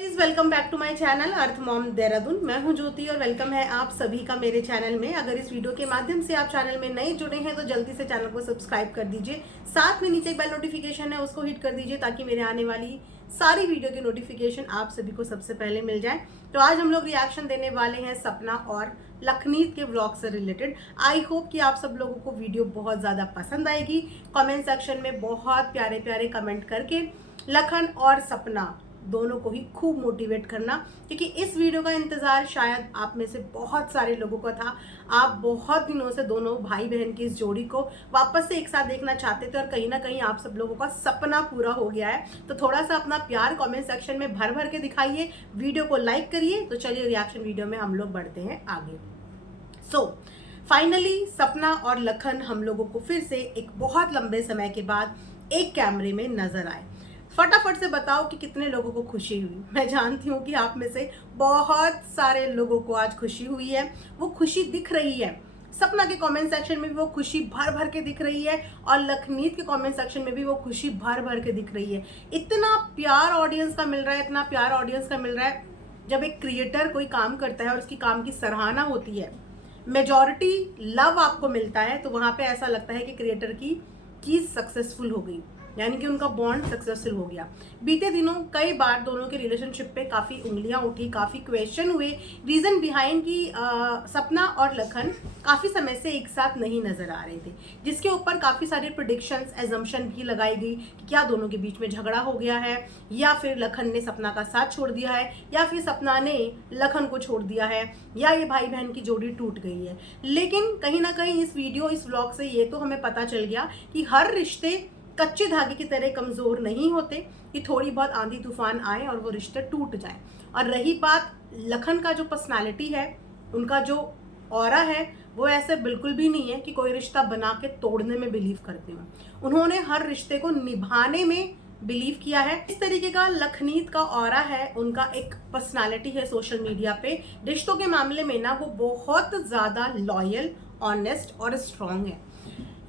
Please welcome back to my channel earth mom Dehradun. मैं हूं ज्योति और वेलकम है आप सभी का मेरे चैनल में। अगर इस वीडियो के माध्यम से आप चैनल में नए जुड़े हैं तो जल्दी से चैनल को सब्सक्राइब कर दीजिए। साथ में नीचे एक बेल नोटिफिकेशन है, उसको हिट कर दीजिए ताकि मेरे आने वाली सारी वीडियो की नोटिफिकेशन आप सभी को सबसे पहले मिल जाए। तो आज हम लोग रिएक्शन देने वाले हैं सपना और लखनीत के व्लॉग से रिलेटेड। आई होप कि आप सब लोगों को वीडियो बहुत ज़्यादा पसंद आएगी। कमेंट सेक्शन में बहुत प्यारे प्यारे कमेंट करके लखन और सपना दोनों को ही खूब मोटिवेट करना, क्योंकि इस वीडियो का इंतज़ार शायद आप में से बहुत सारे लोगों का था। आप बहुत दिनों से दोनों भाई बहन की इस जोड़ी को वापस से एक साथ देखना चाहते थे और कहीं ना कहीं आप सब लोगों का सपना पूरा हो गया है। तो थोड़ा सा अपना प्यार कमेंट सेक्शन में भर भर के दिखाइए, वीडियो को लाइक करिए। तो चलिए रिएक्शन वीडियो में हम लोग बढ़ते हैं आगे। फाइनली सपना और लखन हम लोगों को फिर से एक बहुत लंबे समय के बाद एक कैमरे में नजर आए। फटाफट से बताओ कि कितने लोगों को खुशी हुई। मैं जानती हूँ कि आप में से बहुत सारे लोगों को आज खुशी हुई है, वो खुशी दिख रही है। सपना के कमेंट सेक्शन में भी वो खुशी भर भर के दिख रही है और लखनीत के कमेंट सेक्शन में भी वो खुशी भर भर के दिख रही है। इतना प्यार ऑडियंस का मिल रहा है, इतना प्यार ऑडियंस का मिल रहा है। जब एक क्रिएटर कोई काम करता है और उसकी काम की सराहना होती है, मेजॉरिटी लव आपको मिलता है, तो वहां पे ऐसा लगता है कि क्रिएटर की चीज सक्सेसफुल हो गई, यानी कि उनका बॉन्ड सक्सेसफुल हो गया। बीते दिनों कई बार दोनों के रिलेशनशिप पे काफ़ी उंगलियां उठी, काफ़ी क्वेश्चन हुए। रीज़न बिहाइंड कि सपना और लखन काफ़ी समय से एक साथ नहीं नज़र आ रहे थे, जिसके ऊपर काफ़ी सारे प्रिडिक्शंस, एजम्पशन भी लगाई गई कि क्या दोनों के बीच में झगड़ा हो गया है, या फिर लखन ने सपना का साथ छोड़ दिया है, या फिर सपना ने लखन को छोड़ दिया है, या ये भाई बहन की जोड़ी टूट गई है। लेकिन कहीं ना कहीं इस व्लॉग से ये तो हमें पता चल गया कि हर रिश्ते कच्चे धागे की तरह कमजोर नहीं होते, कि थोड़ी बहुत आंधी तूफान आए और वो रिश्ते टूट जाए। और रही बात लखन का जो पर्सनालिटी है, उनका जो ऑरा है, वो ऐसे बिल्कुल भी नहीं है कि कोई रिश्ता बना के तोड़ने में बिलीव करते हो। उन्होंने हर रिश्ते को निभाने में बिलीव किया है। इस तरीके का लखनीत का ऑरा है, उनका एक पर्सनालिटी है सोशल मीडिया पे। रिश्तों के मामले में ना वो बहुत ज्यादा लॉयल, ऑनेस्ट और स्ट्रांग है।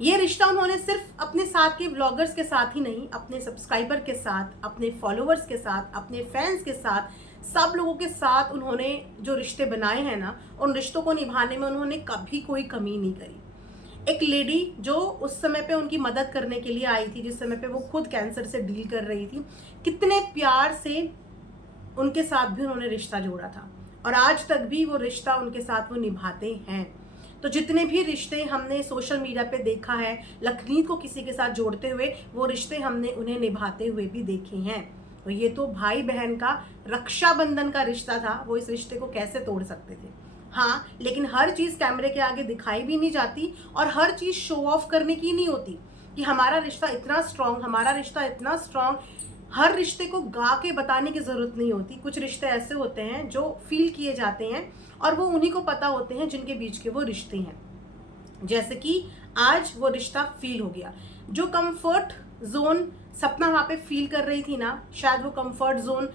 ये रिश्ता उन्होंने सिर्फ अपने साथ के व्लॉगर्स के साथ ही नहीं, अपने सब्सक्राइबर के साथ, अपने फॉलोअर्स के साथ, अपने फैंस के साथ, सब लोगों के साथ उन्होंने जो रिश्ते बनाए हैं ना, उन रिश्तों को निभाने में उन्होंने कभी कोई कमी नहीं करी। एक लेडी जो उस समय पे उनकी मदद करने के लिए आई थी, जिस समय पे वो खुद कैंसर से डील कर रही थी, कितने प्यार से उनके साथ भी उन्होंने रिश्ता जोड़ा था और आज तक भी वो रिश्ता उनके साथ वो निभाते हैं। तो जितने भी रिश्ते हमने सोशल मीडिया पे देखा है लखनीत को किसी के साथ जोड़ते हुए, वो रिश्ते हमने उन्हें निभाते हुए भी देखे हैं। तो ये तो भाई बहन का रक्षाबंधन का रिश्ता था, वो इस रिश्ते को कैसे तोड़ सकते थे। हाँ, लेकिन हर चीज कैमरे के आगे दिखाई भी नहीं जाती और हर चीज शो ऑफ करने की नहीं होती कि हमारा रिश्ता इतना स्ट्रांग, हमारा रिश्ता इतना स्ट्रांग। हर रिश्ते को गा के बताने की जरूरत नहीं होती। कुछ रिश्ते ऐसे होते हैं जो फील किए जाते हैं और वो उन्हीं को पता होते हैं जिनके बीच के वो रिश्ते हैं। जैसे कि आज वो रिश्ता फील हो गया। जो कंफर्ट जोन सपना वहां पे फील कर रही थी ना, शायद वो कंफर्ट जोन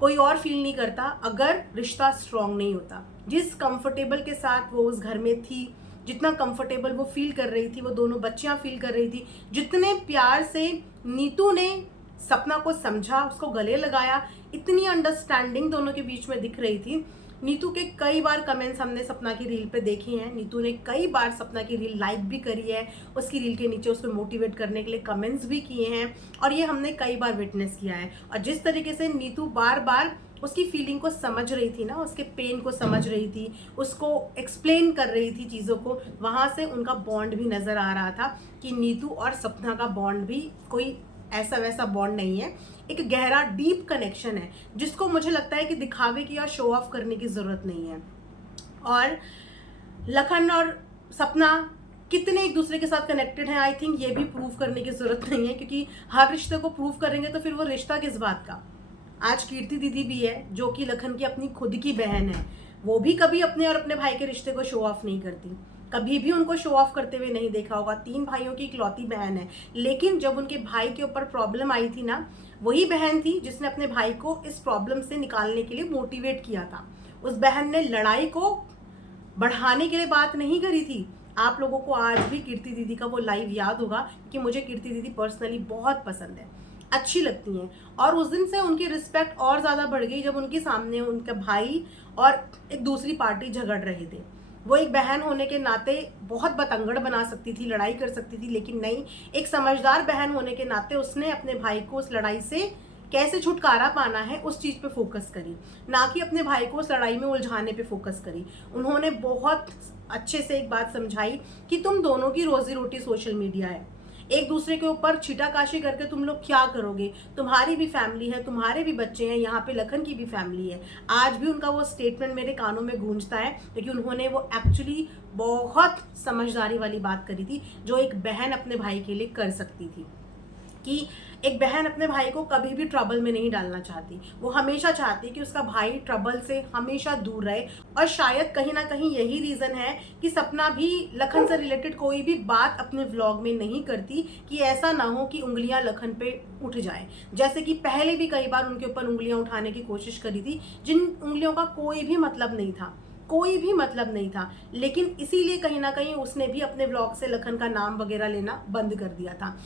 कोई और फील नहीं करता अगर रिश्ता स्ट्रांग नहीं होता। जिस कंफर्टेबल के साथ वो उस घर में थी, जितना कंफर्टेबल वो फील कर रही थी, वो दोनों बच्चियां फील कर रही थी, जितने प्यार से नीतू ने सपना को समझा, उसको गले लगाया, इतनी अंडरस्टैंडिंग दोनों के बीच में दिख रही थी। नीतू के कई बार कमेंट्स हमने सपना की रील पे देखे हैं। नीतू ने कई बार सपना की रील लाइक भी करी है, उसकी रील के नीचे उसको मोटिवेट करने के लिए कमेंट्स भी किए हैं और ये हमने कई बार विटनेस किया है। और जिस तरीके से नीतू बार बार उसकी फीलिंग को समझ रही थी ना, उसके पेन को समझ रही थी, उसको एक्सप्लेन कर रही थी चीज़ों को, वहाँ से उनका बॉन्ड भी नज़र आ रहा था कि नीतू और सपना का बॉन्ड भी कोई ऐसा वैसा बॉन्ड नहीं है, एक गहरा डीप कनेक्शन है, जिसको मुझे लगता है कि दिखावे की या शो ऑफ करने की जरूरत नहीं है। और लखन और सपना कितने एक दूसरे के साथ कनेक्टेड हैं, आई थिंक ये भी प्रूव करने की जरूरत नहीं है, क्योंकि हर रिश्ते को प्रूव करेंगे तो फिर वो रिश्ता किस बात का। आज कीर्ति दीदी भी है जो कि लखन की अपनी खुद की बहन है, वो भी कभी अपने और अपने भाई के रिश्ते को शो ऑफ नहीं करती, कभी भी उनको शो ऑफ करते हुए नहीं देखा होगा। 3 भाइयों की इकलौती बहन है, लेकिन जब उनके भाई के ऊपर प्रॉब्लम आई थी ना, वही बहन थी जिसने अपने भाई को इस प्रॉब्लम से निकालने के लिए मोटिवेट किया था। उस बहन ने लड़ाई को बढ़ाने के लिए बात नहीं करी थी। आप लोगों को आज भी कीर्ति दीदी का वो लाइव याद होगा कि मुझे कीर्ति दीदी पर्सनली बहुत पसंद है। अच्छी लगती हैं। और उस दिन से उनकी रिस्पेक्ट और ज़्यादा बढ़ गई जब उनके सामने उनका भाई और एक दूसरी पार्टी झगड़ रहे थे। वो एक बहन होने के नाते बहुत बतंगड़ बना सकती थी, लड़ाई कर सकती थी, लेकिन नहीं, एक समझदार बहन होने के नाते उसने अपने भाई को उस लड़ाई से कैसे छुटकारा पाना है उस चीज़ पे फोकस करी, ना कि अपने भाई को उस लड़ाई में उलझाने पे फोकस करी। उन्होंने बहुत अच्छे से एक बात समझाई कि तुम दोनों की रोजी रोटी सोशल मीडिया है, एक दूसरे के ऊपर छीटाकाशी करके तुम लोग क्या करोगे, तुम्हारी भी फैमिली है, तुम्हारे भी बच्चे हैं, यहाँ पे लखन की भी फैमिली है। आज भी उनका वो स्टेटमेंट मेरे कानों में गूंजता है, क्योंकि उन्होंने वो एक्चुअली बहुत समझदारी वाली बात करी थी जो एक बहन अपने भाई के लिए कर सकती थी। कि एक बहन अपने भाई को कभी भी ट्रबल में नहीं डालना चाहती, वो हमेशा चाहती कि उसका भाई ट्रबल से हमेशा दूर रहे। और शायद कहीं ना कहीं यही रीज़न है कि सपना भी लखन से रिलेटेड कोई भी बात अपने व्लॉग में नहीं करती कि ऐसा ना हो कि उंगलियां लखन पे उठ जाए, जैसे कि पहले भी कई बार उनके ऊपर उंगलियां उठाने की कोशिश करी थी, जिन उंगलियों का कोई भी मतलब नहीं था, कोई भी मतलब नहीं था। लेकिन इसीलिए कहीं ना कहीं उसने भी अपने व्लॉग से लखन का नाम वगैरह लेना बंद कर दिया था।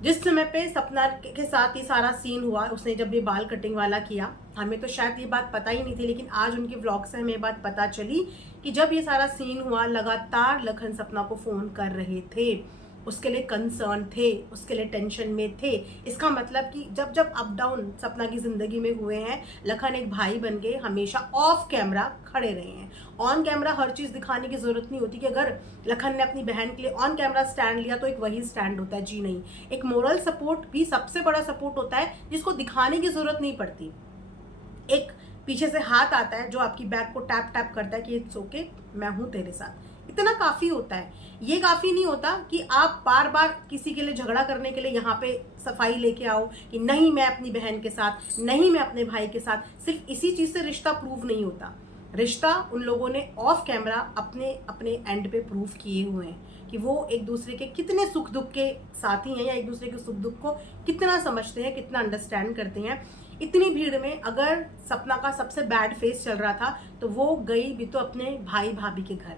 जिस समय पे सपना के साथ ये सारा सीन हुआ, उसने जब ये बाल कटिंग वाला किया, हमें तो शायद ये बात पता ही नहीं थी, लेकिन आज उनके व्लॉग से हमें ये बात पता चली कि जब ये सारा सीन हुआ लगातार लखन सपना को फ़ोन कर रहे थे, उसके लिए कंसर्न थे, उसके लिए टेंशन में थे। इसका मतलब कि जब जब अप डाउन सपना की ज़िंदगी में हुए हैं, लखन एक भाई बन के हमेशा ऑफ कैमरा खड़े रहे हैं। ऑन कैमरा हर चीज़ दिखाने की ज़रूरत नहीं होती कि अगर लखन ने अपनी बहन के लिए ऑन कैमरा स्टैंड लिया तो एक वही स्टैंड होता है, जी नहीं। एक मोरल सपोर्ट भी सबसे बड़ा सपोर्ट होता है जिसको दिखाने की ज़रूरत नहीं पड़ती। एक पीछे से हाथ आता है जो आपकी बैक को टैप टैप करता है कि इट्स ओके, मैं हूँ तेरे साथ, इतना काफ़ी होता है। ये काफ़ी नहीं होता कि आप बार बार किसी के लिए झगड़ा करने के लिए यहाँ पे सफाई लेके आओ कि नहीं मैं अपनी बहन के साथ, नहीं मैं अपने भाई के साथ। सिर्फ इसी चीज़ से रिश्ता प्रूव नहीं होता, रिश्ता उन लोगों ने ऑफ कैमरा अपने अपने एंड पे प्रूव किए हुए हैं कि वो एक दूसरे के कितने सुख दुख के साथी हैं, या एक दूसरे के सुख दुख को कितना समझते हैं, कितना अंडरस्टैंड करते हैं। इतनी भीड़ में अगर सपना का सबसे बैड फेस चल रहा था तो वो गई भी तो अपने भाई भाभी के घर,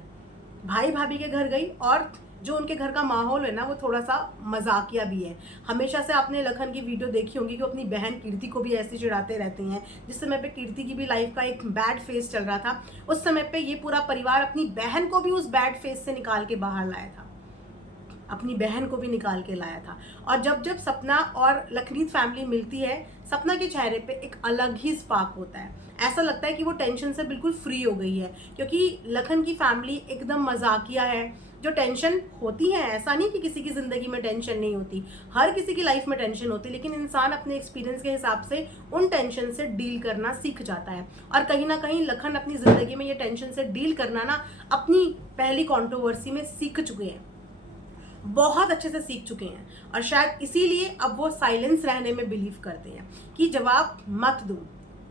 भाई भाभी के घर गई। और जो उनके घर का माहौल है ना, वो थोड़ा सा मजाकिया भी है। हमेशा से आपने लखन की वीडियो देखी होंगी कि वो अपनी बहन कीर्ति को भी ऐसे चिढ़ाते रहते हैं। जिस समय पे कीर्ति की भी लाइफ का एक बैड फेस चल रहा था, उस समय पे ये पूरा परिवार अपनी बहन को भी उस बैड फेस से निकाल के बाहर लाया था, अपनी बहन को भी निकाल के लाया था। और जब जब सपना और लखनीत फैमिली मिलती है, सपना के चेहरे पे एक अलग ही स्पार्क होता है। ऐसा लगता है कि वो टेंशन से बिल्कुल फ्री हो गई है, क्योंकि लखन की फैमिली एकदम मजाकिया है। जो टेंशन होती है, ऐसा नहीं कि किसी की ज़िंदगी में टेंशन नहीं होती, हर किसी की लाइफ में टेंशन होती है, लेकिन इंसान अपने एक्सपीरियंस के हिसाब से उन टेंशन से डील करना सीख जाता है। और कहीं ना कहीं लखन अपनी ज़िंदगी में ये टेंशन से डील करना ना अपनी पहली कंट्रोवर्सी में सीख चुके हैं, बहुत अच्छे से सीख चुके हैं। और शायद इसीलिए अब वो साइलेंस रहने में बिलीव करते हैं कि जवाब मत दो,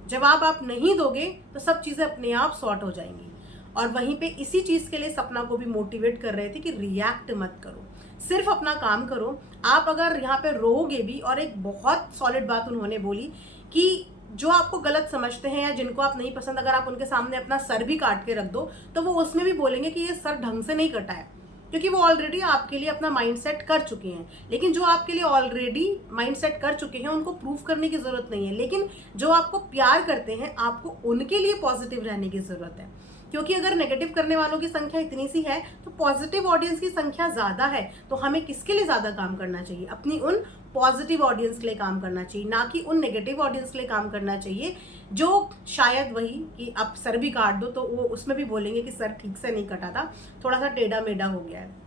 जवाब आप नहीं दोगे तो सब चीज़ें अपने आप सॉर्ट हो जाएंगी। और वहीं पे इसी चीज़ के लिए सपना को भी मोटिवेट कर रहे थे कि रिएक्ट मत करो, सिर्फ अपना काम करो। आप अगर यहाँ पे रोओगे भी, और एक बहुत सॉलिड बात उन्होंने बोली कि जो आपको गलत समझते हैं या जिनको आप नहीं पसंद, अगर आप उनके सामने अपना सर भी काट के रख दो तो वो उसमें भी बोलेंगे कि ये सर ढंग से नहीं कटा है, क्योंकि वो ऑलरेडी आपके लिए अपना माइंड सेट कर चुके हैं। लेकिन जो आपके लिए ऑलरेडी माइंड सेट कर चुके हैं उनको प्रूव करने की ज़रूरत नहीं है। लेकिन जो आपको प्यार करते हैं, आपको उनके लिए पॉजिटिव रहने की ज़रूरत है, क्योंकि अगर नेगेटिव करने वालों की संख्या इतनी सी है तो पॉजिटिव ऑडियंस की संख्या ज़्यादा है। तो हमें किसके लिए ज़्यादा काम करना चाहिए? अपनी उन पॉजिटिव ऑडियंस के लिए काम करना चाहिए, ना कि उन नेगेटिव ऑडियंस के लिए काम करना चाहिए जो शायद वही कि आप सर भी काट दो तो वो उसमें भी बोलेंगे कि सर ठीक से नहीं कटा था, थोड़ा सा टेढ़ा मेढ़ा हो गया है।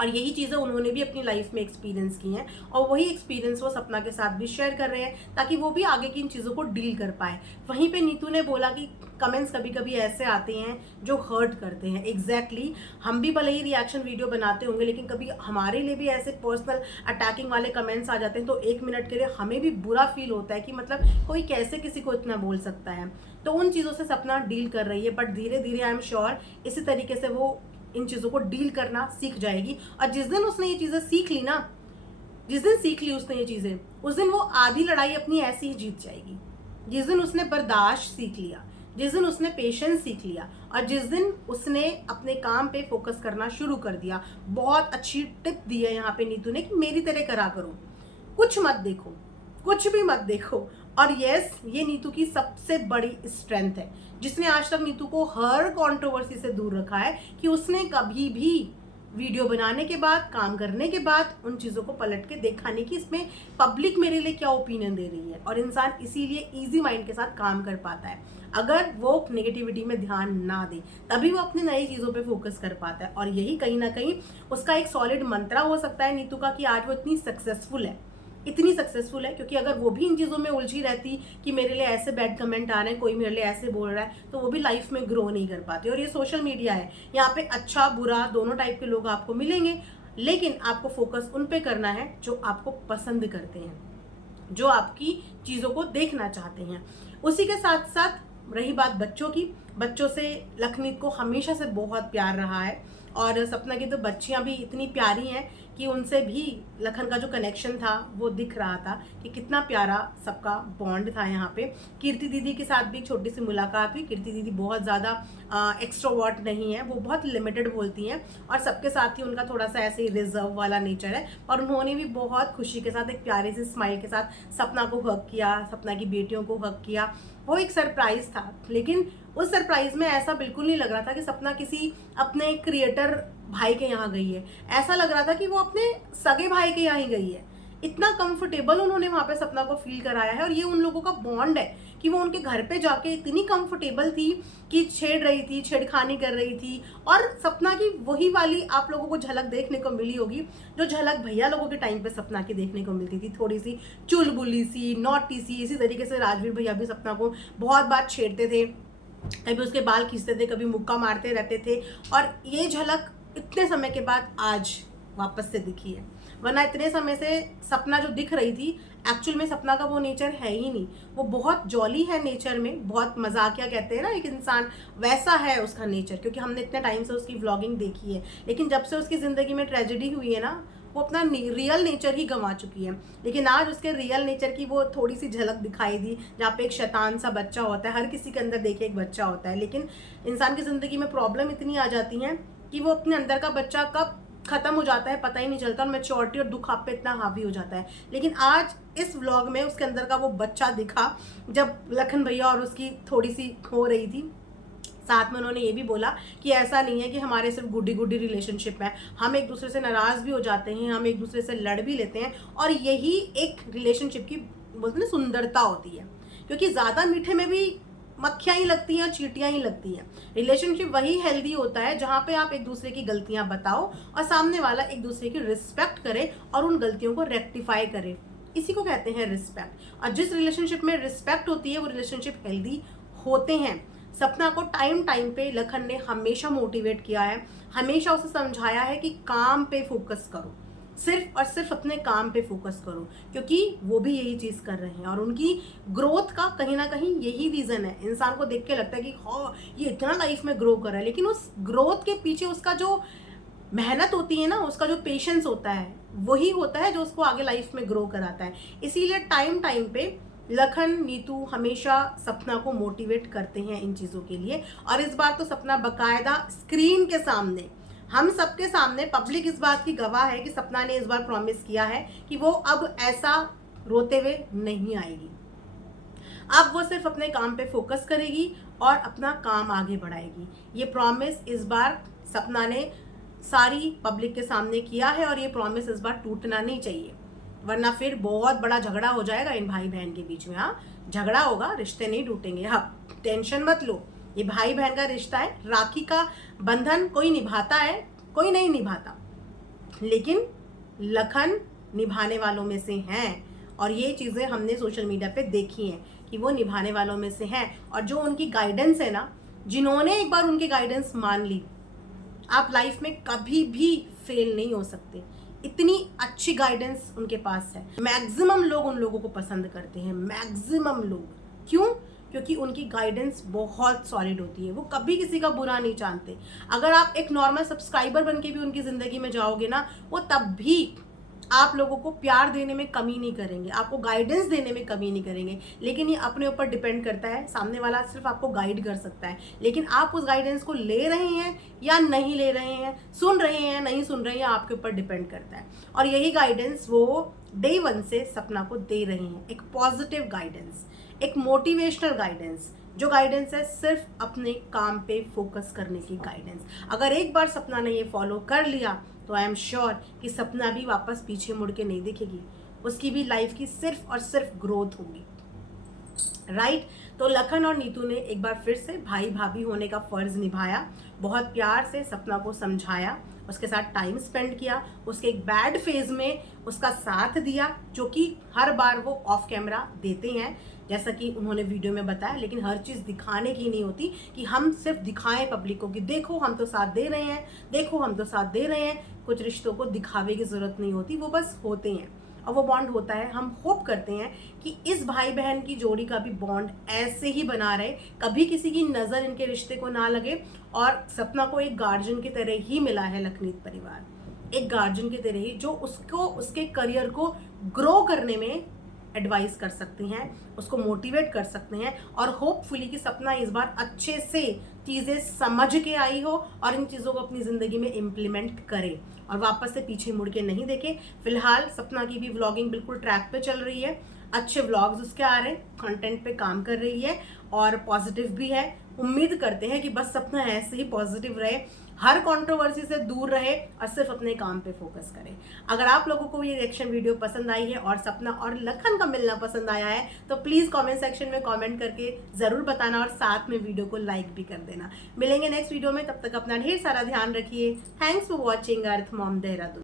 और यही चीज़ें उन्होंने भी अपनी लाइफ में एक्सपीरियंस की हैं, और वही एक्सपीरियंस वो सपना के साथ भी शेयर कर रहे हैं ताकि वो भी आगे की इन चीज़ों को डील कर पाए। वहीं पे नीतू ने बोला कि कमेंट्स कभी कभी ऐसे आते हैं जो हर्ट करते हैं। एग्जैक्टली हम भी भले ही रिएक्शन वीडियो बनाते होंगे, लेकिन कभी हमारे लिए भी ऐसे पर्सनल अटैकिंग वाले कमेंट्स आ जाते हैं तो एक मिनट के लिए हमें भी बुरा फील होता है कि मतलब कोई कैसे किसी को इतना बोल सकता है। तो उन चीज़ों से सपना डील कर रही है, बट धीरे धीरे आई एम श्योर इसी तरीके से वो इन चीज़ों को डील करना सीख जाएगी। और जिस दिन उसने ये चीज़ें सीख ली ना, जिस दिन सीख ली उसने ये चीज़ें, उस दिन वो आधी लड़ाई अपनी ऐसी ही जीत जाएगी। जिस दिन उसने बर्दाश्त सीख लिया, जिस दिन उसने पेशेंस सीख लिया, और जिस दिन उसने अपने काम पे फोकस करना शुरू कर दिया। बहुत अच्छी टिप दी है यहाँ पे नीतू ने कि मेरी तरह करा करो, कुछ मत देखो, कुछ भी मत देखो। और यस, ये नीतू की सबसे बड़ी स्ट्रेंथ है, जिसने आज तक नीतू को हर कंट्रोवर्सी से दूर रखा है कि उसने कभी भी वीडियो बनाने के बाद, काम करने के बाद उन चीज़ों को पलट के देखा नहीं कि इसमें पब्लिक मेरे लिए क्या ओपिनियन दे रही है। और इंसान इसीलिए इजी माइंड के साथ काम कर पाता है। अगर वो नेगेटिविटी में ध्यान ना दे तभी वो अपनी नई चीज़ों पे फोकस कर पाता है। और यही कहीं ना कहीं उसका एक सॉलिड मंत्रा हो सकता है नीतू का, कि आज वो इतनी सक्सेसफुल है। क्योंकि अगर वो भी इन चीज़ों में उलझी रहती कि मेरे लिए ऐसे बैड कमेंट आ रहे हैं, कोई मेरे लिए ऐसे बोल रहा है, तो वो भी लाइफ में ग्रो नहीं कर पाती। और ये सोशल मीडिया है, यहाँ पे अच्छा बुरा दोनों टाइप के लोग आपको मिलेंगे, लेकिन आपको फोकस उन पे करना है जो आपको पसंद करते हैं, जो आपकी चीज़ों को देखना चाहते हैं। उसी के साथ साथ रही बात बच्चों की, बच्चों से लखनीत को हमेशा से बहुत प्यार रहा है। और सपना की तो बच्चियां भी इतनी प्यारी हैं कि उनसे भी लखन का जो कनेक्शन था वो दिख रहा था कि कितना प्यारा सबका बॉन्ड था यहाँ पे। कीर्ति दीदी के साथ भी छोटी सी मुलाकात हुई। कीर्ति दीदी बहुत ज़्यादा एक्सट्रोवर्ट नहीं है, वो बहुत लिमिटेड बोलती हैं और सबके साथ ही उनका थोड़ा सा ऐसे ही रिजर्व वाला नेचर है। और उन्होंने भी बहुत खुशी के साथ एक प्यारी सी स्माइल के साथ सपना को हग किया, सपना की बेटियों को हग किया। वो एक सरप्राइज था, लेकिन उस सरप्राइज में ऐसा बिल्कुल नहीं लग रहा था कि सपना किसी अपने क्रिएटर भाई के यहाँ गई है। ऐसा लग रहा था कि वो अपने सगे भाई के यहाँ ही गई है। इतना कंफर्टेबल उन्होंने वहाँ पे सपना को फील कराया है। और ये उन लोगों का बॉन्ड है कि वो उनके घर पे जाके इतनी कंफर्टेबल थी कि छेड़ रही थी, छेड़खानी कर रही थी। और सपना की वही वाली आप लोगों को झलक देखने को मिली होगी जो झलक भैया लोगों के टाइम पे सपना की देखने को मिलती थी, थोड़ी सी चुलबुली सी, नॉटी सी। इसी तरीके से राजवीर भैया भी सपना को बहुत बार छेड़ते थे, कभी उसके बाल खींचते थे, कभी मुक्का मारते रहते थे। और ये झलक इतने समय के बाद आज वापस से दिखी है, वरना इतने समय से सपना जो दिख रही थी एक्चुअल में सपना का वो नेचर है ही नहीं। वो बहुत जॉली है नेचर में, बहुत मजाकिया कहते हैं ना एक इंसान, वैसा है उसका नेचर। क्योंकि हमने इतने टाइम से उसकी व्लॉगिंग देखी है, लेकिन जब से उसकी ज़िंदगी में ट्रेजेडी हुई है ना, वो अपना रियल नेचर ही गंवा चुकी है। लेकिन आज उसके रियल नेचर की वो थोड़ी सी झलक दिखाई दी, जहाँ पे एक शैतान सा बच्चा होता है। हर किसी के अंदर देखिए एक बच्चा होता है, लेकिन इंसान की ज़िंदगी में प्रॉब्लम इतनी आ जाती है कि वो अपने अंदर का बच्चा कब खत्म हो जाता है पता ही नहीं चलता। और मैच्योरिटी और दुख आप पे इतना हावी हो जाता है। लेकिन आज इस व्लॉग में उसके अंदर का वो बच्चा दिखा, जब लखन भैया और उसकी थोड़ी सी हो रही थी। साथ में उन्होंने ये भी बोला कि ऐसा नहीं है कि हमारे सिर्फ गुड्डी गुड्डी रिलेशनशिप है, हम एक दूसरे से नाराज़ भी हो जाते हैं, हम एक दूसरे से लड़ भी लेते हैं। और यही एक रिलेशनशिप की बोलते ना सुंदरता होती है, क्योंकि ज़्यादा मीठे में भी मक्खियाँ ही लगती हैं, चींटियाँ ही लगती हैं। रिलेशनशिप वही हेल्दी होता है जहाँ पे आप एक दूसरे की गलतियाँ बताओ और सामने वाला एक दूसरे की रिस्पेक्ट करे और उन गलतियों को रेक्टिफाई करे। इसी को कहते हैं रिस्पेक्ट। और जिस रिलेशनशिप में रिस्पेक्ट होती है वो रिलेशनशिप हेल्दी होते हैं। सपना को टाइम टाइम पे लखन ने हमेशा मोटिवेट किया है, हमेशा उसे समझाया है कि काम पे फोकस करो, सिर्फ और सिर्फ अपने काम पे फोकस करो, क्योंकि वो भी यही चीज़ कर रहे हैं। और उनकी ग्रोथ का कहीं ना कहीं यही रीज़न है। इंसान को देख के लगता है कि हाँ ये इतना लाइफ में ग्रो कर रहा है, लेकिन उस ग्रोथ के पीछे उसका जो मेहनत होती है ना, उसका जो पेशेंस होता है, वही होता है जो उसको आगे लाइफ में ग्रो कराता है। इसीलिए टाइम टाइम पे लखन, नीतू हमेशा सपना को मोटिवेट करते हैं इन चीज़ों के लिए। और इस बार तो सपना बकायदा स्क्रीन के सामने, हम सबके सामने, पब्लिक इस बात की गवाह है कि सपना ने इस बार प्रॉमिस किया है कि वो अब ऐसा रोते हुए नहीं आएगी। अब वो सिर्फ अपने काम पे फोकस करेगी और अपना काम आगे बढ़ाएगी। ये प्रॉमिस इस बार सपना ने सारी पब्लिक के सामने किया है और ये प्रॉमिस इस बार टूटना नहीं चाहिए, वरना फिर बहुत बड़ा झगड़ा हो जाएगा इन भाई बहन के बीच में। हाँ, झगड़ा होगा, रिश्ते नहीं टूटेंगे। हाँ, टेंशन मत लो, ये भाई बहन का रिश्ता है, राखी का बंधन कोई निभाता है, कोई नहीं निभाता, लेकिन लखन निभाने वालों में से हैं। और ये चीज़ें हमने सोशल मीडिया पे देखी हैं कि वो निभाने वालों में से हैं। और जो उनकी गाइडेंस है ना, जिन्होंने एक बार उनकी गाइडेंस मान ली, आप लाइफ में कभी भी फेल नहीं हो सकते। इतनी अच्छी गाइडेंस उनके पास है। मैक्सिमम लोग उन लोगों को पसंद करते हैं, मैक्सिमम लोग। क्यों? क्योंकि उनकी गाइडेंस बहुत सॉलिड होती है। वो कभी किसी का बुरा नहीं चाहते। अगर आप एक नॉर्मल सब्सक्राइबर बन के भी उनकी ज़िंदगी में जाओगे ना, वो तब भी आप लोगों को प्यार देने में कमी नहीं करेंगे, आपको गाइडेंस देने में कमी नहीं करेंगे, लेकिन ये अपने ऊपर डिपेंड करता है। सामने वाला सिर्फ आपको गाइड कर सकता है, लेकिन आप उस गाइडेंस को ले रहे हैं या नहीं ले रहे हैं, सुन रहे हैं नहीं सुन रहे हैं, आपके ऊपर डिपेंड करता है। और यही गाइडेंस वो डे 1 से सपना को दे रहे हैं, एक पॉजिटिव गाइडेंस, एक मोटिवेशनल गाइडेंस। जो गाइडेंस है सिर्फ अपने काम पे फोकस करने की गाइडेंस। अगर एक बार सपना ने ये फॉलो कर लिया तो आई एम श्योर कि सपना भी वापस पीछे मुड़ के नहीं देखेगी, उसकी भी लाइफ की सिर्फ और सिर्फ ग्रोथ होगी, राइट। तो लखन और नीतू ने एक बार फिर से भाई भाभी होने का फर्ज निभाया, बहुत प्यार से सपना को समझाया, उसके साथ टाइम स्पेंड किया, उसके एक बैड फेज में उसका साथ दिया, जो कि हर बार वो ऑफ कैमरा देते हैं, जैसा कि उन्होंने वीडियो में बताया। लेकिन हर चीज़ दिखाने की नहीं होती कि हम सिर्फ दिखाएं पब्लिक को कि देखो हम तो साथ दे रहे हैं, देखो हम तो साथ दे रहे हैं। कुछ रिश्तों को दिखावे की ज़रूरत नहीं होती, वो बस होते हैं और वो बॉन्ड होता है। हम होप करते हैं कि इस भाई बहन की जोड़ी का भी बॉन्ड ऐसे ही बना रहे, कभी किसी की नज़र इनके रिश्ते को ना लगे। और सपना को एक गार्जियन की तरह ही मिला है लखनीत परिवार, एक गार्जियन की तरह ही, जो उसको उसके करियर को ग्रो करने में एडवाइस कर सकते हैं, उसको मोटिवेट कर सकते हैं। और होपफुली कि सपना इस बार अच्छे से चीज़ें समझ के आई हो और इन चीज़ों को अपनी ज़िंदगी में इम्प्लीमेंट करे और वापस से पीछे मुड़ के नहीं देखे। फिलहाल सपना की भी व्लॉगिंग बिल्कुल ट्रैक पे चल रही है, अच्छे व्लॉग्स उसके आ रहे हैं, कंटेंट पे काम कर रही है और पॉजिटिव भी है। उम्मीद करते हैं कि बस सपना ऐसे ही पॉजिटिव रहे, हर कंट्रोवर्सी से दूर रहे और सिर्फ अपने काम पे फोकस करे। अगर आप लोगों को ये रिएक्शन वीडियो पसंद आई है और सपना और लखन का मिलना पसंद आया है तो प्लीज़ कमेंट सेक्शन में कमेंट करके ज़रूर बताना और साथ में वीडियो को लाइक भी कर देना। मिलेंगे नेक्स्ट वीडियो में, तब तक अपना ढेर सारा ध्यान रखिए। Thanks for watching earth mom Dehradun.